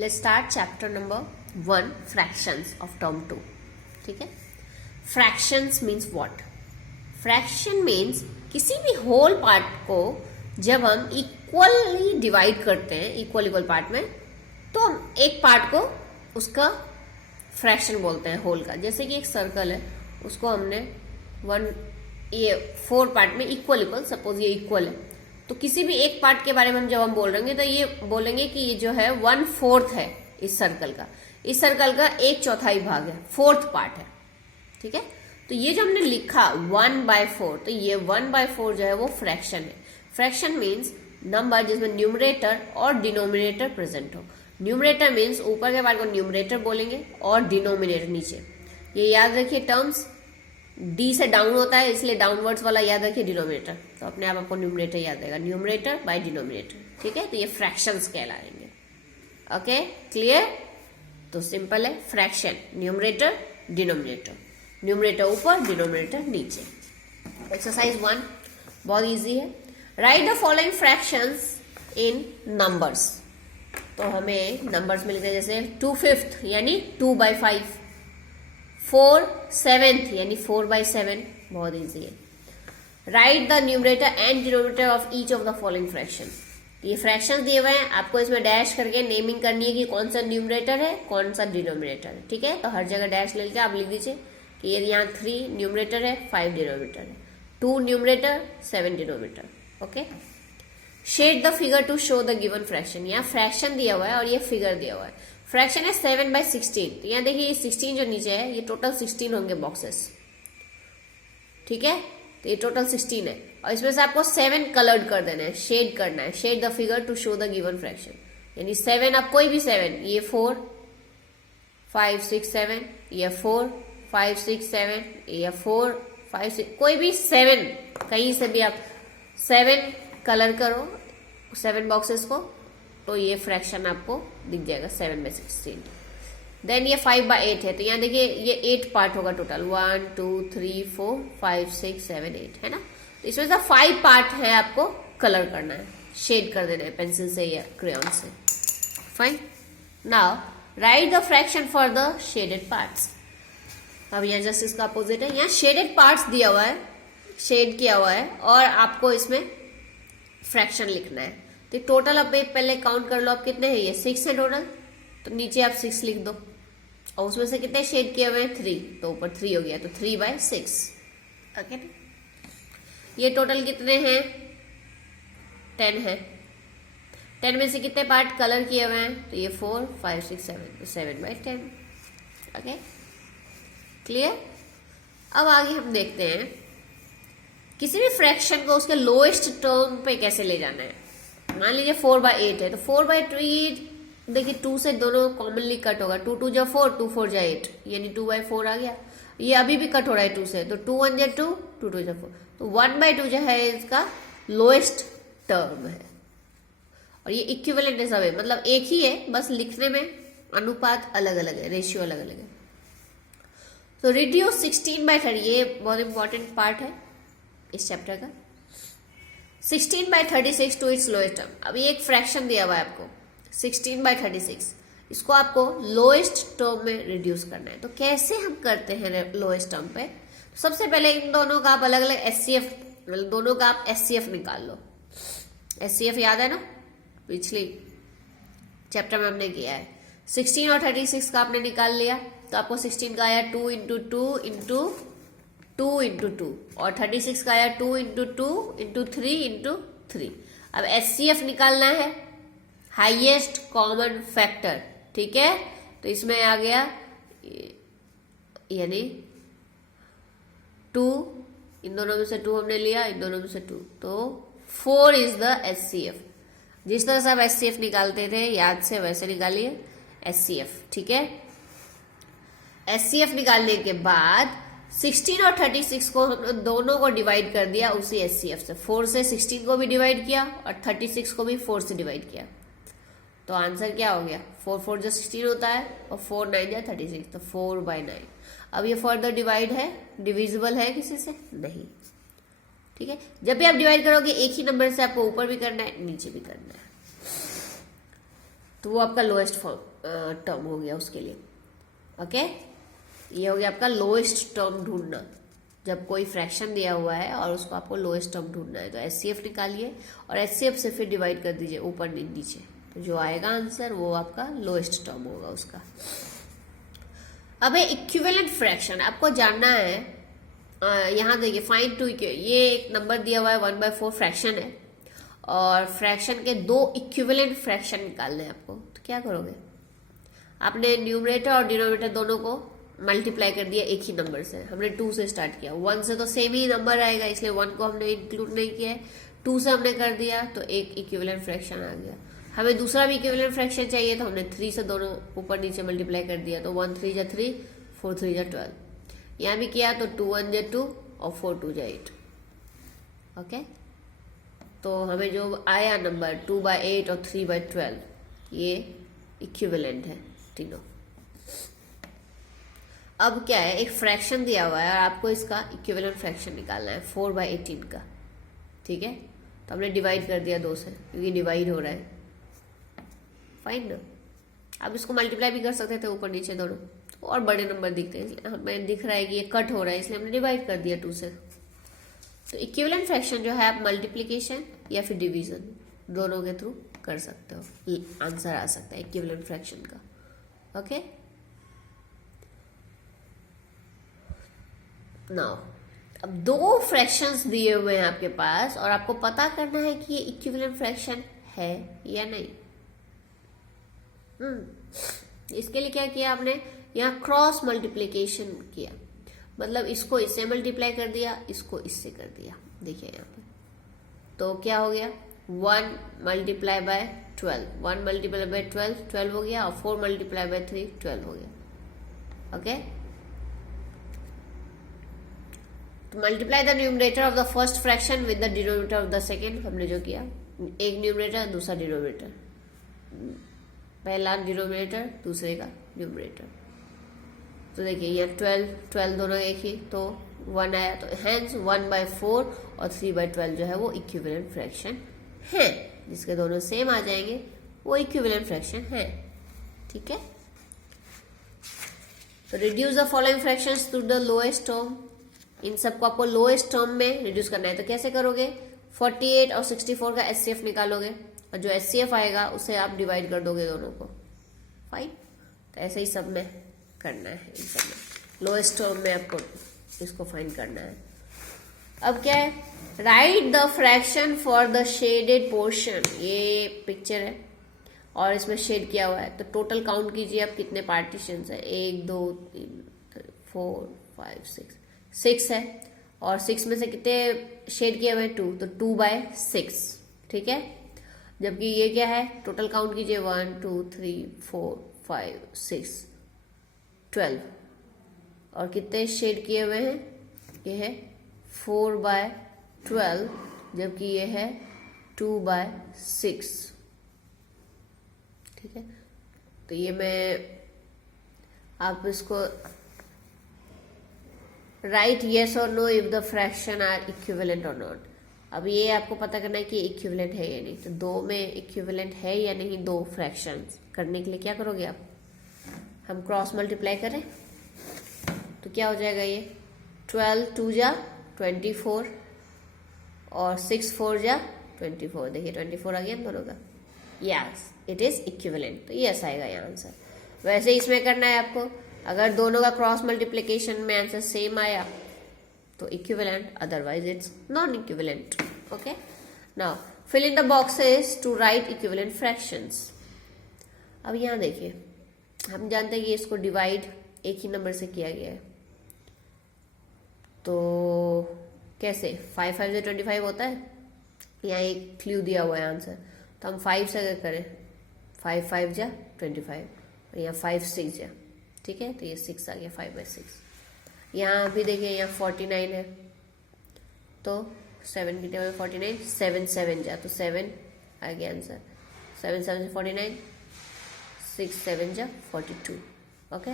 Let's start chapter number 1 fractions of term 2. ठीक है. Fractions means what? Fraction means किसी भी होल पार्ट को जब हम इक्वली डिवाइड करते हैं इक्वल पार्ट में, तो हम एक पार्ट को उसका फ्रैक्शन बोलते हैं होल का. जैसे कि एक सर्कल है, उसको हमने ये 4 पार्ट में इक्वल सपोज ये इक्वल है, तो किसी भी एक पार्ट के बारे में जब हम बोल रहे हैं तो ये बोलेंगे कि ये जो है 1/4 है इस सर्कल का. इस सर्कल का 1/4 भाग है, 4th पार्ट है. ठीक है. तो ये जो हमने लिखा 1/4, तो ये 1/4 जो है वो फ्रैक्शन है. फ्रैक्शन मीन्स नंबर जिसमें न्यूमरेटर और डिनोमिनेटर प्रेजेंट हो. न्यूमरेटर मीन्स ऊपर के पार्ट को न्यूमरेटर बोलेंगे और डिनोमिनेटर नीचे. ये याद रखिए टर्म्स, डी से डाउन होता है इसलिए डाउनवर्ड्स वाला याद रखिए डिनोमिनेटर, तो अपने आप आपको न्यूमरेटर याद रहेगा. Numerator by denominator. ठीक है. तो ये फ्रैक्शंस कहलाएंगे. Okay, clear? तो सिंपल है, फ्रैक्शन न्यूमरेटर डिनोमिनेटर, न्यूमरेटर ऊपर डिनोमिनेटर नीचे. एक्सरसाइज 1 बहुत इजी है. Write the following fractions in numbers. तो हमें नंबर्स मिलते हैं जैसे 2/5 यानी 2/5, 4/7 यानी 4/7. बहुत इजी है. Write the numerator and denominator of each of the following fraction. ये फ्रैक्शन दिए हुए हैं, आपको इसमें डैश करके नेमिंग करनी है कि कौन सा न्यूमरेटर है कौन सा डिनोमिनेटर है. ठीक है. तो हर जगह डैश लेके आप लिख दीजिए कि ये यहाँ 3 न्यूमरेटर है, 5 डिनोमिनेटर है, 2 numerator 7 denominator. Okay. Shade the figure to show the given fraction. यहाँ फ्रैक्शन दिया हुआ है और ये फिगर दिया हुआ है. फ्रैक्शन है 7/16. तो यहाँ देखिए ये 16 जो नीचे है ये टोटल 16 होंगे बॉक्सेस. ठीक है. तो ये टोटल 16 है और इसमें से आपको 7 कलर्ड कर देना है, शेड करना है. Shade the figure to show the given fraction. यानी 7, आप कोई भी 7, ये 4 5 6 7, ये 4 5 6 7, ये 4 5 6, कोई भी 7 कहीं से भी आप 7 कलर करो 7 बॉक्सेस को, तो ये फ्रैक्शन आपको दिख जाएगा 7/16. देन ये 5/8 है, तो यहाँ देखिए ये 8 पार्ट होगा टोटल, 1 2 3 4 5 6 7 8 है ना. तो इसमें से 5 पार्ट है, आपको कलर करना है, शेड कर देना है पेंसिल से या क्रेयॉन से. Fine. Now right the fraction for the shaded parts. अब यहाँ जस्ट इसका अपोजिट है, यहाँ शेडेड पार्ट्स दिया हुआ है, शेड किया हुआ है और आपको इसमें फ्रैक्शन लिखना है. तो टोटल अब पहले काउंट कर लो आप कितने हैं. ये 6 है टोटल, तो नीचे आप 6 लिख दो और उसमें से कितने शेड किए हुए हैं 3, तो ऊपर 3 हो गया, तो 3/6. ओके. ये टोटल कितने हैं 10 है. 10 में से कितने पार्ट कलर किए हुए हैं, तो ये 4 5 6 7, तो 7/10. Okay, clear? अब आगे हम देखते हैं किसी भी फ्रैक्शन को उसके लोएस्ट टर्म पे कैसे ले जाना है. मान लीजिए 4/8 है, तो 4/8 देखिए 2 से दोनों कॉमनली कट होगा. 2 2 जा 4, 2 4 जा 8, यानी 2/4 आ गया. ये अभी भी कट हो रहा है 2 से, तो 2 1 जा 2, 2 2 जा 4, तो 1/2 जो है इसका लोएस्ट टर्म है. और ये इक्विवेलेंट है सब है, मतलब एक ही है, बस लिखने में अनुपात अलग अलग है, रेशियो अलग अलग है. तो रिड्यूस 16/30, ये बहुत इंपॉर्टेंट पार्ट है इस चैप्टर का. 16/36 टू इट्स लोएस्ट टर्म. अभी एक फ्रैक्शन दिया हुआ है आपको 16/36, इसको आपको लोएस्ट टर्म में रिड्यूस करना है. तो कैसे हम करते हैं लोएस्ट टर्म पे? तो सबसे पहले इन दोनों का आप अलग अलग एचसीएफ, दोनों का आप एचसीएफ निकाल लो. एचसीएफ याद है ना, पिछली चैप्टर में हमने किया है. 16 और 36 का आपने निकाल लिया, तो आपको 16 का आया 2 × 2 × 2 × 2 और 36 का आया 2 × 2 × 3 × 3. अब एचसीएफ निकालना है, हाईएस्ट कॉमन फैक्टर. ठीक है. तो इसमें आ गया यानी 2, इन दोनों में से 2 हमने लिया, इन दोनों में से 2, तो 4 इज द एचसीएफ. जिस तरह से आप एचसीएफ निकालते थे याद से वैसे निकालिए एचसीएफ. ठीक है. एचसीएफ निकालने के बाद 16 और 36 को हम दोनों को डिवाइड कर दिया उसी एचसीएफ से. 4 से 16 को भी डिवाइड किया और 36 को भी 4 से डिवाइड किया. तो आंसर क्या हो गया, 4 4 जो 16 होता है और 4 9 जा 36, तो 4/9. अब ये फर्दर डिवाइड है, डिविजिबल है किसी से नहीं. ठीक है. जब भी आप डिवाइड करोगे एक ही नंबर से आपको ऊपर भी करना है नीचे भी करना है. तो वो आपका लोएस्ट टर्म हो गया उसके लिए। ओके, ये हो गया आपका लोएस्ट टर्म ढूंढना। जब कोई फ्रैक्शन दिया हुआ है और उसको आपको लोएस्ट टर्म ढूंढना है तो एचसीएफ निकालिए और एचसीएफ से फिर डिवाइड कर दीजिए ऊपर नीचे, तो जो आएगा आंसर वो आपका लोएस्ट टर्म होगा उसका। अब है इक्विवेलेंट फ्रैक्शन, आपको जानना है। यहाँ देखिए फाइंड टू, ये एक नंबर दिया हुआ है 1/4 फ्रैक्शन है और फ्रैक्शन के 2 इक्विवेलेंट फ्रैक्शन निकालने हैं आपको। तो क्या करोगे, आपने न्यूमरेटर और डिनोमिनेटर दोनों को मल्टीप्लाई कर दिया एक ही नंबर से। हमने 2 से स्टार्ट किया, 1 से तो सेम ही नंबर आएगा इसलिए 1 को हमने इंक्लूड नहीं किया है। 2 से हमने कर दिया तो एक इक्विवेलेंट फ्रैक्शन आ गया। हमें दूसरा भी इक्विवेलेंट फ्रैक्शन चाहिए तो हमने 3 से दोनों ऊपर नीचे मल्टीप्लाई कर दिया, तो 1 3 जा 3, 4 3 जा 12। यहाँ भी किया तो 2 1 जा 2 और 4 2 जा 8। ओके, तो हमें जो आया नंबर 2/8 और 3/12 ये इक्विवेलेंट है तीनों। अब क्या है, एक फ्रैक्शन दिया हुआ है और आपको इसका इक्विवेलेंट फ्रैक्शन निकालना है 4/18 का। ठीक है, तो हमने डिवाइड कर दिया 2 से क्योंकि डिवाइड हो रहा है। फाइन ना, आप इसको मल्टीप्लाई भी कर सकते थे ऊपर नीचे दोनों, और बड़े नंबर दिखते हैं इसलिए हमें दिख रहा है कि ये कट हो रहा है इसलिए हमने डिवाइड कर दिया 2 से। तो इक्विवेलेंट फ्रैक्शन जो है आप मल्टीप्लिकेशन या फिर डिवीजन दोनों के थ्रू कर सकते हो, आंसर आ सकता है इक्विवेलेंट फ्रैक्शन का। ओके, नाउ अब 2 फ्रैक्शंस दिए हुए हैं आपके पास और आपको पता करना है कि ये इक्विवेलेंट फ्रैक्शन है या नहीं। इसके लिए क्या किया आपने, यहाँ क्रॉस मल्टीप्लिकेशन किया, मतलब इसको इससे मल्टीप्लाई कर दिया, इसको इससे कर दिया। देखिए यहाँ पे तो क्या हो गया, 1 मल्टीप्लाई बाय 12, 1 मल्टीप्लाई बाय 12 12 हो गया और 4 मल्टीप्लाई बाय 3 12 हो गया। ओके, तो multiply the numerator of the first fraction with the denominator of the second. हमने जो किया, एक न्यूमरेटर दूसरा डिनोमिनेटर, पहला डिनोमिनेटर दूसरे का न्यूमरेटर। तो देखिए यहाँ 12 दोनों एक ही, तो 1 आया, तो हैंस 1/4 और 3/12 जो है वो इक्विवेलेंट फ्रैक्शन है, जिसके दोनों सेम आ जाएंगे वो इक्विवेलेंट फ्रैक्शन है। ठीक है, तो reduce the following fractions to the lowest term. इन सबको आपको लोएस्ट टर्म में रिड्यूस करना है, तो कैसे करोगे, 48 और 64 का एचसीएफ निकालोगे और जो एचसीएफ आएगा उसे आप डिवाइड कर दोगे दोनों को। फाइन, तो ऐसे ही सब में करना है, इन सब में लोएस्ट टर्म में आपको इसको फाइंड करना है। अब क्या है, write the fraction for the shaded portion. ये पिक्चर है और इसमें शेड किया हुआ है, तो टोटल काउंट कीजिए आप कितने पार्टीशंस है, 1 2 3 4 5 6 है और 6 में से कितने शेड किए हुए 2, तो 2/6। ठीक है, जबकि ये क्या है, टोटल काउंट कीजिए 1 2 3 4 5 6 12 और कितने शेड किए हुए हैं, ये है 4/12 जबकि ये है 2/6। ठीक है, तो ये मैं आप इसको राइट येस और no if the fraction are equivalent और नॉट। अब ये आपको पता करना है कि इक्विवेलेंट है या नहीं, तो 2 में इक्विवेलेंट है या नहीं 2 फ्रैक्शंस करने के लिए क्या करोगे आप, हम क्रॉस मल्टीप्लाई करें तो क्या हो जाएगा, ये 12 2 जा 24 और 6 4 जा 24। देखिए 24 आ गया दोनों का, यस इट इज इक्विवेलेंट, तो यस आएगा यहाँ आंसर। वैसे इसमें करना है आपको, अगर दोनों का क्रॉस मल्टीप्लिकेशन में आंसर सेम आया तो equivalent, otherwise it's non equivalent. Okay, now fill in the boxes to write equivalent fractions. अब यहाँ देखिए, हम जानते हैं कि इसको डिवाइड एक ही नंबर से किया गया है, तो कैसे 5 5 से 25 होता है, यहाँ एक क्लू दिया हुआ है आंसर, तो हम 5 से अगर करें 5 5 जा 25 और यहाँ 5 6 जा, ठीक है, तो ये 6 आ गया 5/6। यहाँ भी देखिए यहाँ 49 है, तो 7 की टेबल 49, 7 7 जा तो 7 आ गया आंसर, 7 7 से 49, 6 7 जा 42। Okay,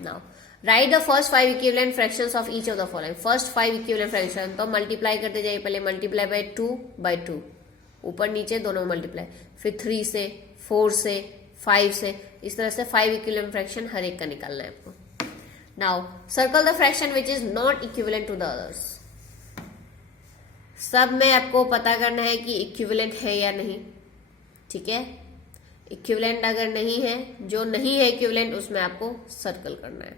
now right the first 5 equivalent fractions of each of the following. First 5 equivalent fraction, तो मल्टीप्लाई करते जाइए, पहले मल्टीप्लाई बाय 2/2, ऊपर नीचे दोनों मल्टीप्लाई, फिर 3 से 4 से, 5 से, इस तरह से 5 इक्विवेलेंट फ्रैक्शन हर एक का निकालना है आपको। Now circle the fraction which is not equivalent to the others. सब में आपको पता करना है कि इक्विवेलेंट है या नहीं, ठीक है। इक्विवेलेंट अगर नहीं है, जो नहीं है इक्विवेलेंट, उसमें आपको सर्कल करना है।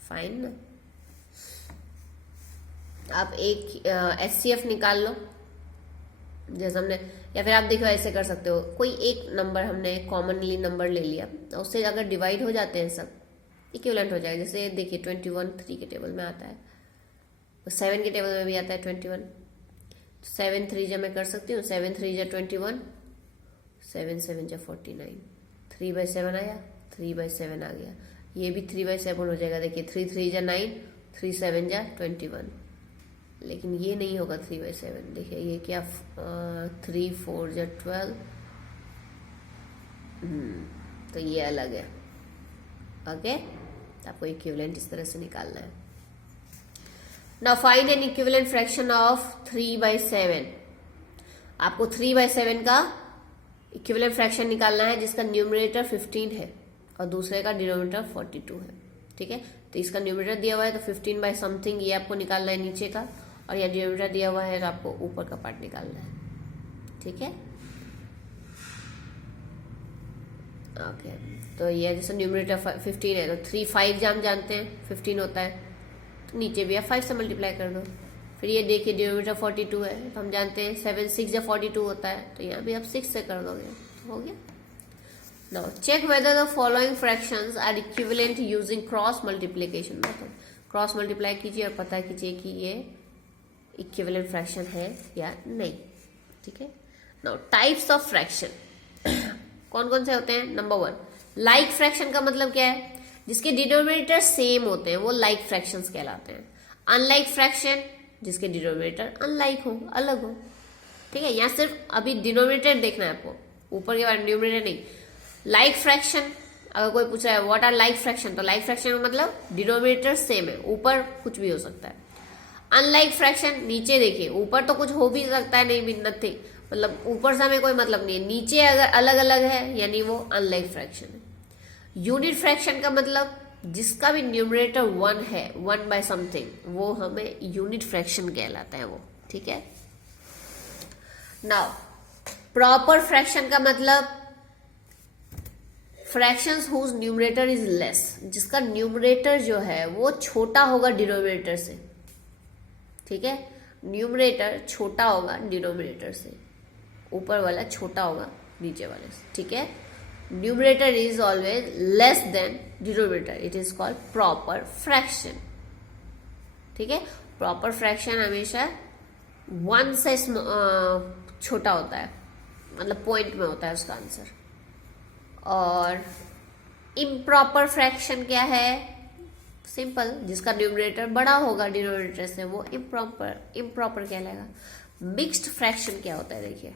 फाइन ना। आप एक एचसीएफ निकाल लो जैसे हमने, या फिर आप देखो ऐसे कर सकते हो, कोई एक नंबर हमने कॉमनली नंबर ले लिया, उससे अगर डिवाइड हो जाते हैं सब, इक्विवेलेंट हो जाएगा। जैसे देखिए 21 3 के टेबल में आता है, 7 के टेबल में भी आता है 21। 7 3 जब मैं कर सकती हूँ, 7 3 जा 21, 7 7 जा 49, 3/7 आया, 3/7 आ गया। ये भी 3/7 हो जाएगा। देखिए 3 3 जा 9, 3 7 जा 21, लेकिन ये नहीं होगा 3/7। देखिए ये क्या 3 4 जा 12, तो ये अलग है। ओके, आपको इक्विवेलेंट इस तरह से निकालना है। Now find N equivalent fraction of 3/7। आपको 3/7 का इक्विवेलेंट फ्रैक्शन निकालना है जिसका न्यूमरेटर 15 है और दूसरे का डिनोमिनेटर 42 है, ठीक है। तो इसका न्यूमरेटर दिया हुआ है तो 15 बाय समथिंग ये आपको निकालना है नीचे का, और यह डिनोमिनेटर दिया हुआ है तो आपको ऊपर का पार्ट निकालना है, ठीक है। ओके, तो ये जैसे न्यूमरेटर 15 है तो 3 5 जाम जानते हैं 15 होता है, तो नीचे भी आप 5 से मल्टीप्लाई कर दो। फिर ये देखिए डिनोमिनेटर 42 है तो हम जानते हैं 7 6 या 42 होता है, तो यहाँ भी आप 6 से कर दोगे तो हो गया। Now check whether the following fractions are equivalent using cross multiplication method. Cross multiply कीजिए और पता कीजिए कि ये इक्विवेलेंट फ्रैक्शन है या नहीं, ठीक है। नाउ टाइप्स ऑफ फ्रैक्शन कौन कौन से होते हैं। नंबर 1, लाइक फ्रैक्शन का मतलब क्या है, जिसके डिनोमिनेटर सेम होते हैं वो लाइक फ्रैक्शंस कहलाते हैं। अनलाइक फ्रैक्शन, जिसके डिनोमिनेटर अनलाइक हो, अलग हो, ठीक है। यहाँ सिर्फ अभी डिनोमिनेटर देखना है आपको, ऊपर के बाद न्यूमरेटर नहीं। लाइक फ्रैक्शन, अगर कोई पूछ रहा है व्हाट आर लाइक फ्रैक्शन, तो लाइक फ्रैक्शन का मतलब डिनोमिनेटर सेम है, ऊपर कुछ भी हो सकता है। अनलाइक फ्रैक्शन, नीचे देखिए, ऊपर तो कुछ हो भी सकता है, नहीं भी नथिंग, मतलब ऊपर से हमें कोई मतलब नहीं है, नीचे अगर अलग अलग है यानी वो अनलाइक फ्रैक्शन है। यूनिट फ्रैक्शन का मतलब जिसका भी न्यूमरेटर 1 है, 1 बाय समथिंग, वो हमें यूनिट फ्रैक्शन कहलाता है वो, ठीक है। नाउ प्रॉपर फ्रैक्शन का मतलब fractions whose numerator is less, जिसका न्यूमरेटर जो है वो छोटा होगा डिनोमिनेटर से, ठीक है। न्यूमरेटर छोटा होगा डिनोमिनेटर से, ऊपर वाला छोटा होगा नीचे वाले से, ठीक है। Numerator is always less than denominator, it is called proper fraction, ठीक है। प्रॉपर फ्रैक्शन हमेशा 1 से छोटा होता है, मतलब पॉइंट में होता है उसका आंसर। और इम्प्रॉपर फ्रैक्शन क्या है, सिंपल, जिसका न्यूमरेटर बड़ा होगा डिनोमिनेटर से वो इम्प्रॉपर कहलाएगा। मिक्स्ड फ्रैक्शन क्या होता है, देखिए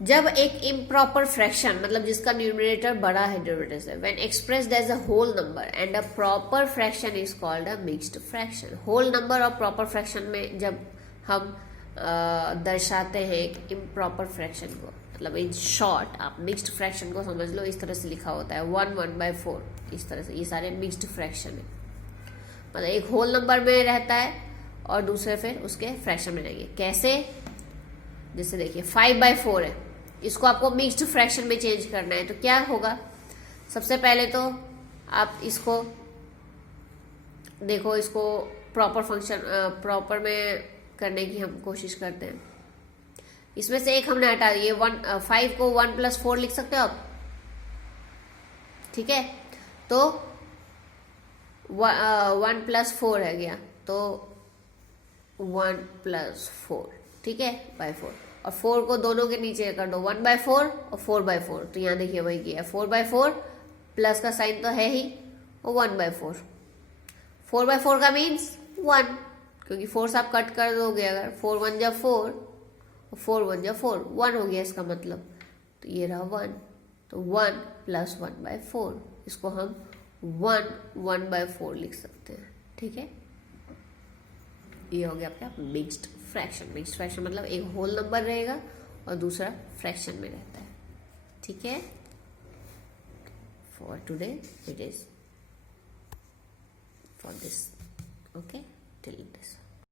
जब एक इम्प्रॉपर फ्रैक्शन मतलब जिसका न्यूमरेटर बड़ा है डिनोमिनेटर से, when expressed as a whole number and a proper fraction is called a mixed fraction. Whole number और प्रॉपर फ्रैक्शन में जब हम दर्शाते हैं एक इम्प्रॉपर फ्रैक्शन को, मतलब इन शॉर्ट आप मिक्स्ड फ्रैक्शन को समझ लो, इस तरह से लिखा होता है 1 1/4, इस तरह से, ये सारे मिक्स्ड फ्रैक्शन है। मतलब एक होल नंबर में रहता है और दूसरे फिर उसके फ्रैक्शन में रहेंगे। कैसे, जैसे देखिए 5/4 है, इसको आपको मिक्स्ड फ्रैक्शन में चेंज करना है तो क्या होगा, सबसे पहले तो आप इसको देखो, इसको प्रॉपर में करने की हम कोशिश करते हैं। इसमें से एक हमने हटा दिए, 5 को 1 + 4 लिख सकते हो आप, ठीक है। तो 1 + 4 है गया, तो 1 + 4, ठीक है, by 4, और 4 को दोनों के नीचे कर दो, 1/4 और 4/4, तो यहाँ देखिए वही किया, 4/4 प्लस का साइन तो है ही, और 1/4, 4/4 का मीन्स 1, क्योंकि 4 से आप कट कर दोगे, अगर 4 1 जा 4 और 4 1 जा 4, 1 हो गया इसका मतलब, तो ये रहा 1, तो 1 + 1/4, इसको हम 1 1/4 लिख सकते हैं, ठीक है। ये हो गया आपका मिक्स्ड फ्रैक्शन। मिक्स्ड फ्रैक्शन मतलब एक होल नंबर रहेगा और दूसरा फ्रैक्शन में रहता है। ठीक है, for today it is for this, okay, till this.